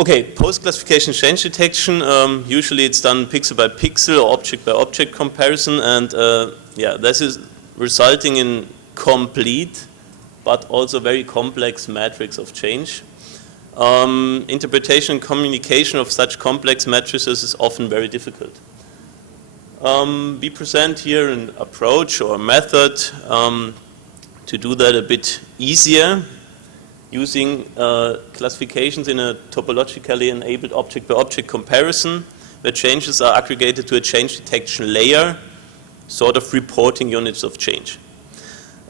Okay, post-classification change detection, usually it's done pixel by pixel or object by object comparison, and yeah, this is resulting in complete but also very complex matrix of change. Interpretation and communication of such complex matrices is often very difficult. We present here an approach or a method to do that a bit easier, using classifications in a topologically enabled object-by-object comparison, where changes are aggregated to a change detection layer, sort of reporting units of change.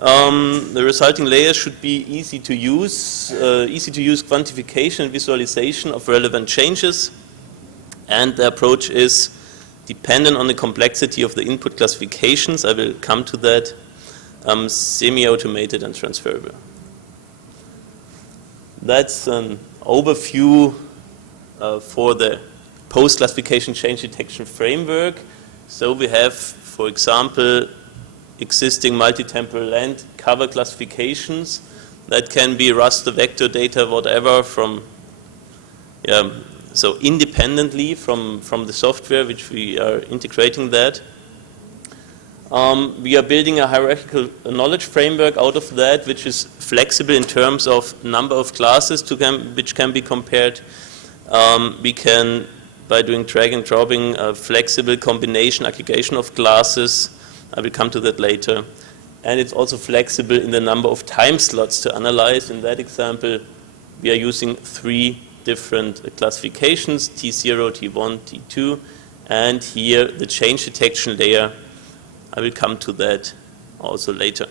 The resulting layer should be easy to use quantification and visualization of relevant changes, and the approach is dependent on the complexity of the input classifications. I will come to that. Semi-automated and transferable. That's an overview for the post-classification change detection framework. So we have, for example, existing multi-temporal land cover classifications that can be raster, vector, data, whatever, from so independently from the software which we are integrating that. We are building a hierarchical knowledge framework out of that, which is flexible in terms of number of classes which can be compared. We can, by doing drag and dropping, a flexible combination aggregation of classes. I will come to that later. And it's also flexible in the number of time slots to analyze. In that example, we are using 3 different classifications, T0, T1, T2, and here the change detection layer. I will come to that also later.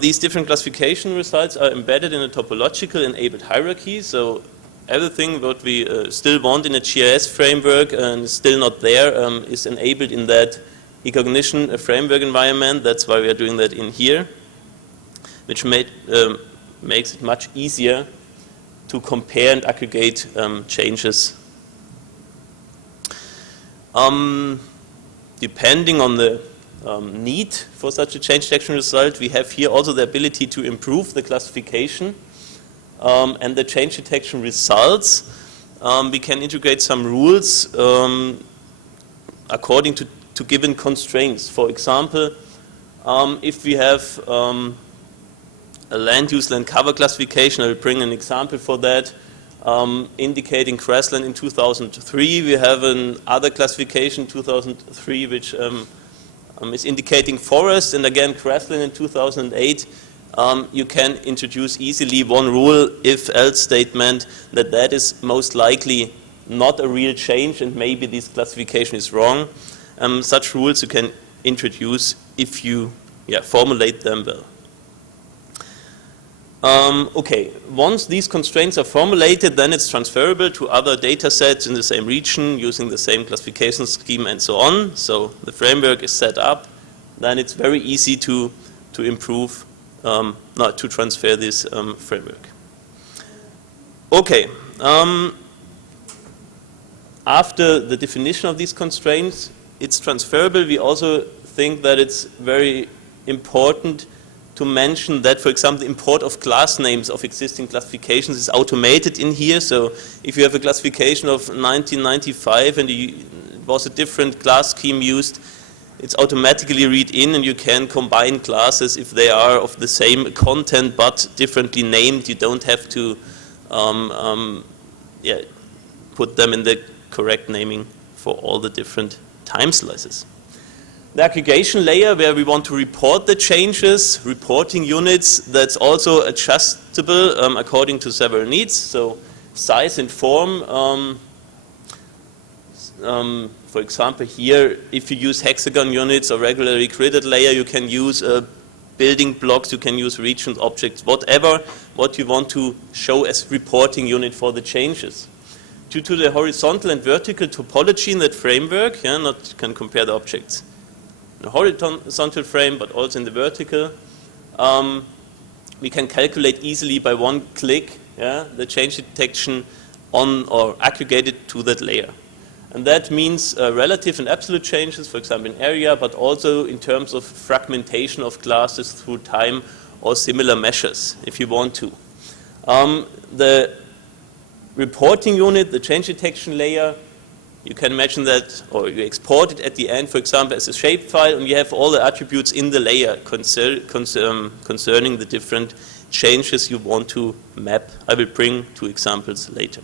These different classification results are embedded in a topological enabled hierarchy. So everything what we still want in a GIS framework and is still not there is enabled in that e-cognition framework environment. That's why we are doing that in here, which makes it much easier to compare and aggregate changes. Depending on the need for such a change detection result, we have here also the ability to improve the classification and the change detection results. We can integrate some rules according to given constraints. For example, if we have a land use land cover classification, I will bring an example for that. Indicating grassland in 2003. We have another classification, 2003, which is indicating forest, and again grassland in 2008. You can introduce easily one rule, if-else statement, that is most likely not a real change and maybe this classification is wrong. Such rules you can introduce if you formulate them well. Okay, once these constraints are formulated, then it's transferable to other data sets in the same region using the same classification scheme and so on. So the framework is set up, then it's very easy to improve, to transfer this framework. Okay, after the definition of these constraints, it's transferable. We also think that it's very important to mention that, for example, the import of class names of existing classifications is automated in here. So if you have a classification of 1995 and it was a different class scheme used, it's automatically read in, and you can combine classes if they are of the same content but differently named. You don't have to put them in the correct naming for all the different time slices. The aggregation layer, where we want to report the changes, reporting units, that's also adjustable according to several needs. So size and form, for example here, if you use hexagon units or regularly gridded layer, you can use building blocks, you can use regions, objects, whatever what you want to show as reporting unit for the changes. Due to the horizontal and vertical topology in that framework, not can compare the objects in the horizontal frame, but also in the vertical. We can calculate easily by one click the change detection on or aggregated to that layer. And that means relative and absolute changes, for example in area, but also in terms of fragmentation of classes through time or similar measures, if you want to. The reporting unit, the change detection layer, you can imagine that, or you export it at the end, for example, as a shapefile, and you have all the attributes in the layer concerning the different changes you want to map. I will bring 2 examples later,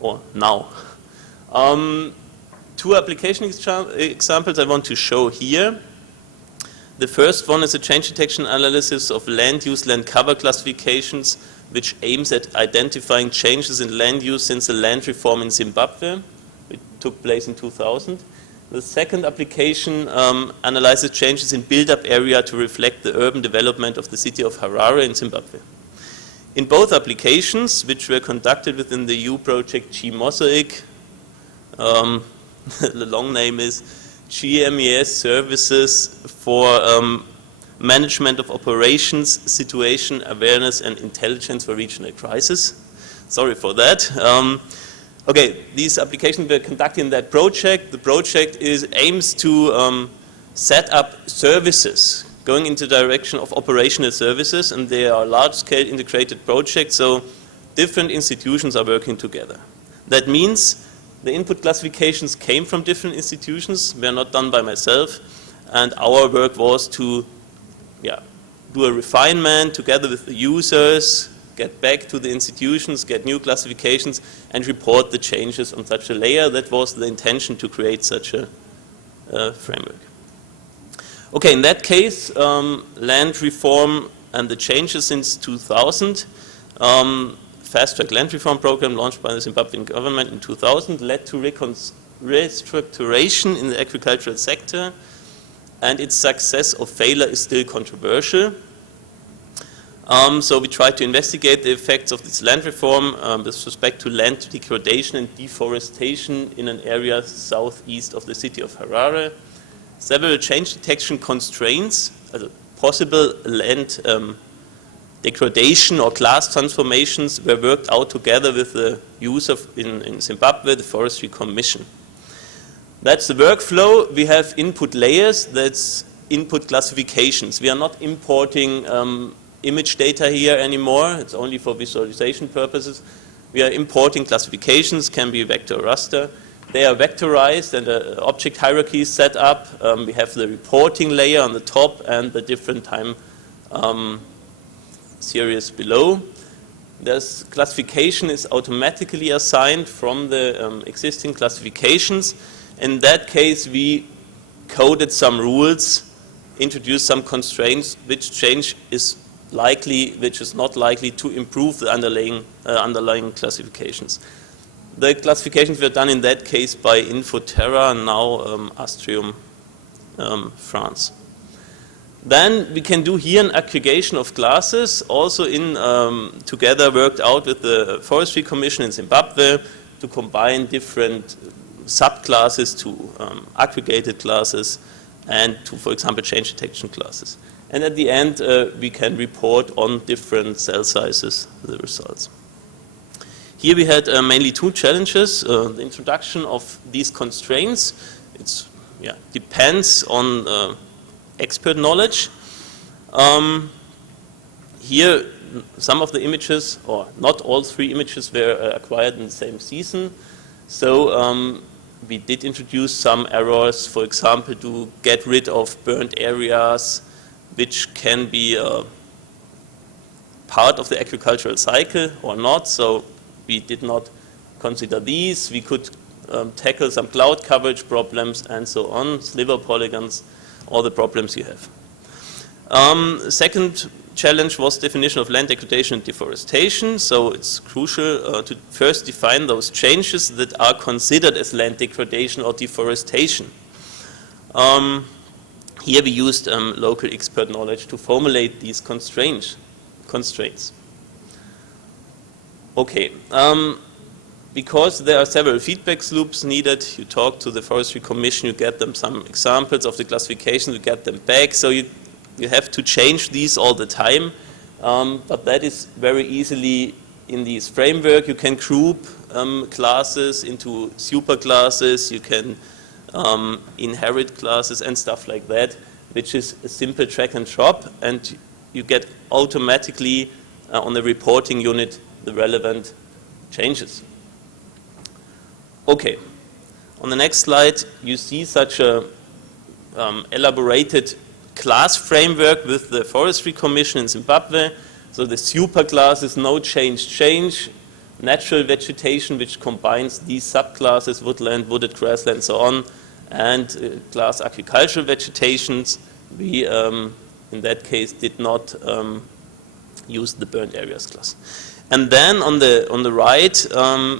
or now. 2 application examples I want to show here. The first one is a change detection analysis of land use, land cover classifications, which aims at identifying changes in land use since the land reform in Zimbabwe, which took place in 2000. The second application analyzes changes in build-up area to reflect the urban development of the city of Harare in Zimbabwe. In both applications, which were conducted within the EU project GMosaic, the long name is GMES Services for Management of Operations, Situation Awareness and Intelligence for Regional Crisis. Sorry for that. Okay, these applications were conducted in that project. The project aims to set up services going into the direction of operational services, and they are large-scale integrated projects, so different institutions are working together. That means the input classifications came from different institutions, were not done by myself, and our work was to do a refinement together with the users, get back to the institutions, get new classifications, and report the changes on such a layer. That was the intention to create such a framework. Okay, in that case, land reform and the changes since 2000, fast-track land reform program launched by the Zimbabwean government in 2000 led to restructuration in the agricultural sector, and its success or failure is still controversial. So we tried to investigate the effects of this land reform with respect to land degradation and deforestation in an area southeast of the city of Harare. Several change detection constraints, possible land degradation or class transformations, were worked out together with the user in Zimbabwe, the Forestry Commission. That's the workflow. We have input layers, that's input classifications. We are not importing image data here anymore, it's only for visualization purposes. We are importing classifications, can be vector or raster. They are vectorized and an object hierarchy is set up. We have the reporting layer on the top and the different time series below. This classification is automatically assigned from the existing classifications. In that case, we coded some rules, introduced some constraints, which change is likely, which is not likely to improve the underlying classifications. The classifications were done in that case by Infoterra, now Astrium, France. Then we can do here an aggregation of classes, also in together worked out with the Forestry Commission in Zimbabwe to combine different subclasses to aggregated classes and to, for example, change detection classes. And at the end, we can report on different cell sizes the results. Here we had mainly 2 challenges. The introduction of these constraints. It depends on expert knowledge. Here, some of the images, or not all 3 images, were acquired in the same season. So we did introduce some errors, for example, to get rid of burnt areas, which can be part of the agricultural cycle or not. So we did not consider these. We could tackle some cloud coverage problems and so on, sliver polygons, all the problems you have. Second challenge was definition of land degradation and deforestation. So it's crucial to first define those changes that are considered as land degradation or deforestation. Here we used local expert knowledge to formulate these constraints. Okay, because there are several feedback loops needed, you talk to the Forestry Commission, you get them some examples of the classification, you get them back, so you have to change these all the time, but that is very easily in this framework. You can group classes into superclasses, you can inherit classes and stuff like that, which is a simple drag and drop, and you get automatically on the reporting unit the relevant changes. Okay, on the next slide you see such a elaborated class framework with the Forestry Commission in Zimbabwe. So the super class is no change change, natural vegetation which combines these subclasses, woodland, wooded grassland, so on, and class agricultural vegetations. We in that case did not use the burnt areas class. And then on the right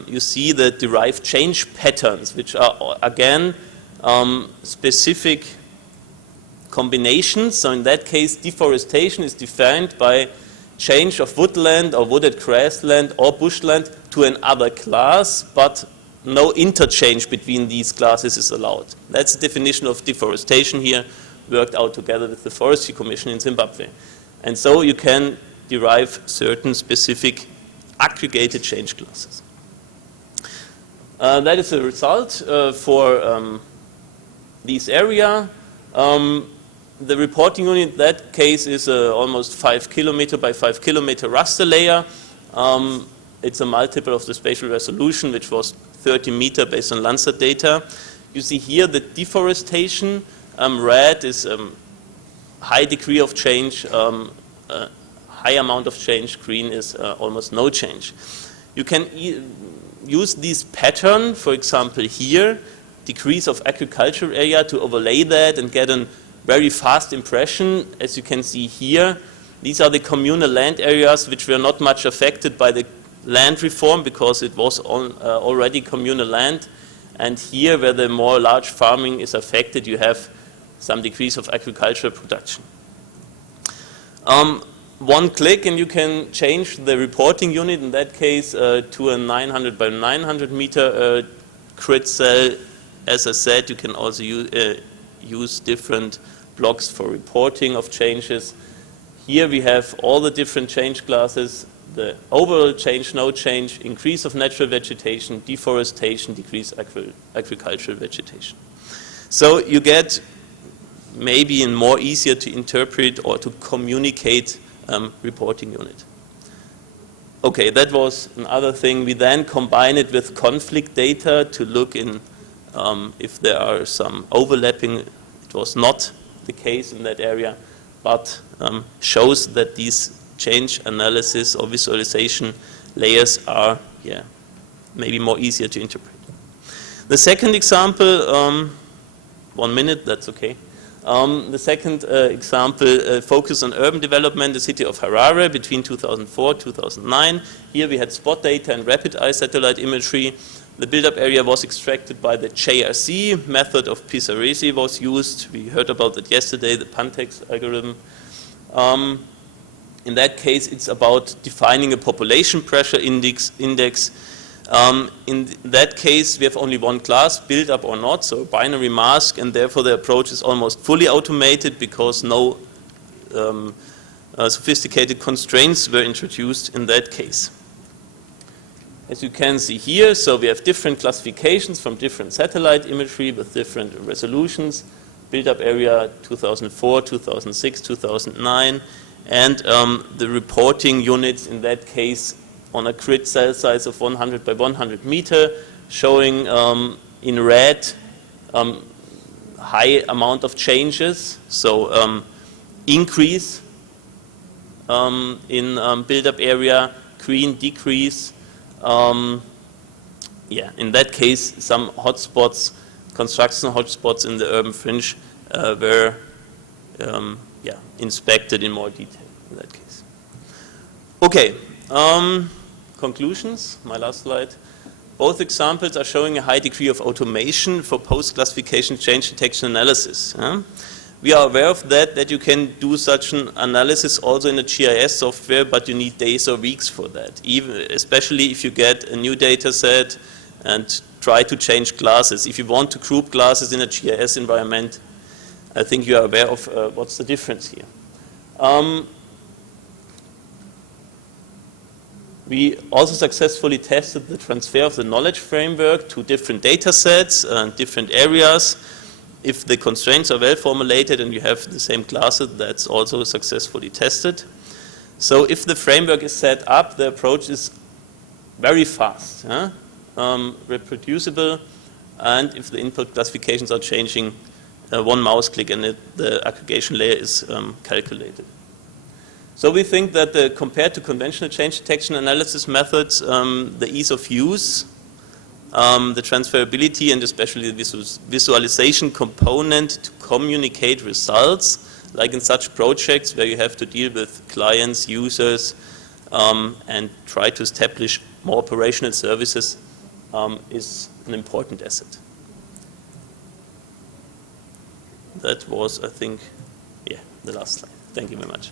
you see the derived change patterns, which are again specific combinations. So in that case deforestation is defined by change of woodland or wooded grassland or bushland to another class, but no interchange between these classes is allowed. That's the definition of deforestation here, worked out together with the Forestry Commission in Zimbabwe. And so you can derive certain specific aggregated change classes. That is a result for this area. The reporting unit in that case is almost 5 kilometer by 5 kilometer raster layer. It's a multiple of the spatial resolution, which was 30 meter based on Landsat data. You see here the deforestation. Red is high degree of change, high amount of change. Green is almost no change. You can use this pattern, for example here, decrease of agricultural area, to overlay that and get a very fast impression. As you can see here, these are the communal land areas which were not much affected by the land reform because it was already communal land. And here where the more large farming is affected, you have some decrease of agricultural production. One click and you can change the reporting unit, in that case to a 900 by 900 meter grid cell. As I said, you can also use different blocks for reporting of changes. Here we have all the different change classes: the overall change, no change, increase of natural vegetation, deforestation, decrease agricultural vegetation. So you get maybe a more easier to interpret or to communicate reporting unit. Okay, that was another thing. We then combine it with conflict data to look in if there are some overlapping. It was not the case in that area, but shows that these change analysis or visualization layers are maybe more easier to interpret. The second example, 1 minute, that's okay. The second example focused on urban development, the city of Harare between 2004 2009. Here we had spot data and rapid eye satellite imagery. The build-up area was extracted by the JRC method of Pisaresi was used. We heard about that yesterday, the Pantex algorithm. In that case, it's about defining a population pressure index. In that case, we have only one class, build up or not, so binary mask, and therefore the approach is almost fully automated because no sophisticated constraints were introduced in that case. As you can see here, so we have different classifications from different satellite imagery with different resolutions. Build-up area 2004, 2006, 2009, and the reporting units in that case on a grid cell size of 100 by 100 meter, showing in red high amount of changes, so increase in build-up area, green decrease. In that case, some hotspots, construction hotspots in the urban fringe were inspected in more detail in that case. Okay, conclusions, my last slide. Both examples are showing a high degree of automation for post-classification change detection analysis. We are aware of that you can do such an analysis also in a GIS software, but you need days or weeks for that, especially if you get a new data set and try to change classes. If you want to group classes in a GIS environment, I think you are aware of what's the difference here. We also successfully tested the transfer of the knowledge framework to different data sets and different areas. If the constraints are well formulated and you have the same classes, that's also successfully tested. So if the framework is set up, the approach is very fast, reproducible, and if the input classifications are changing, one mouse click and the aggregation layer is calculated. So we think that compared to conventional change detection analysis methods, the ease of use, the transferability, and especially the visualization component to communicate results, like in such projects where you have to deal with clients, users, and try to establish more operational services, is an important asset. That was, I think, the last slide. Thank you very much.